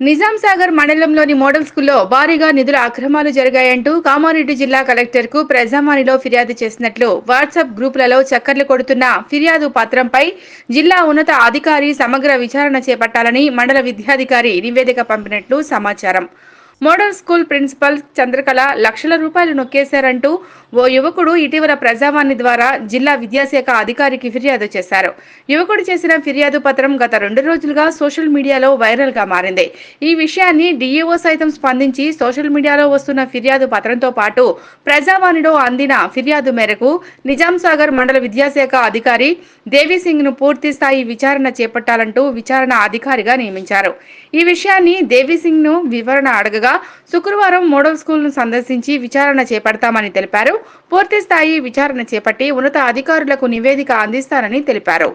నిజాం సాగర్ మండలంలోని మోడల్ స్కూల్లో భారీగా నిధుల అక్రమాలు జరిగాయంటూ కామారెడ్డి జిల్లా కలెక్టర్కు ప్రజావాణిలో ఫిర్యాదు చేసినట్లు వాట్సాప్ గ్రూపులలో చక్కర్లు కొడుతున్న ఫిర్యాదు పత్రంపై జిల్లా ఉన్నత అధికారి సమగ్ర విచారణ చేపట్టాలని మండల విద్యాధికారి నివేదిక పంపినట్లు సమాచారం. మోడల్ స్కూల్ ప్రిన్సిపల్ చంద్రకళ లక్షల రూపాయలు నొక్కేశారంటూ ఓ యువకుడు ఇటీవల ప్రజావాణి ద్వారా జిల్లా విద్యాశాఖ అధికారికి ఫిర్యాదు చేశారు. యువకుడు చేసిన ఫిర్యాదు పత్రం గత 2 రోజులుగా సోషల్ మీడియాలో వైరల్ గా మారింది. ఈ విషయాన్ని డీఈఓ సైతం స్పందించి సోషల్ మీడియాలో వస్తున్న ఫిర్యాదు పత్రంతో పాటు ప్రజావాణిలో అందిన ఫిర్యాదు మేరకు నిజాం సాగర్ మండల విద్యాశాఖ అధికారి దేవిసింగ్ ను పూర్తి స్థాయి విచారణ చేపట్టాలంటూ విచారణ అధికారిగా నియమించారు. ఈ విషయాన్ని దేవిసింగ్ ను వివరణ అడగగా శుక్రవారం మోడల్ స్కూల్ ను సందర్శించి విచారణ చేపడతామని తెలిపారు. పూర్తి స్థాయి విచారణ చేపట్టి ఉన్నత అధికారులకు నివేదిక అందిస్తారని తెలిపారు.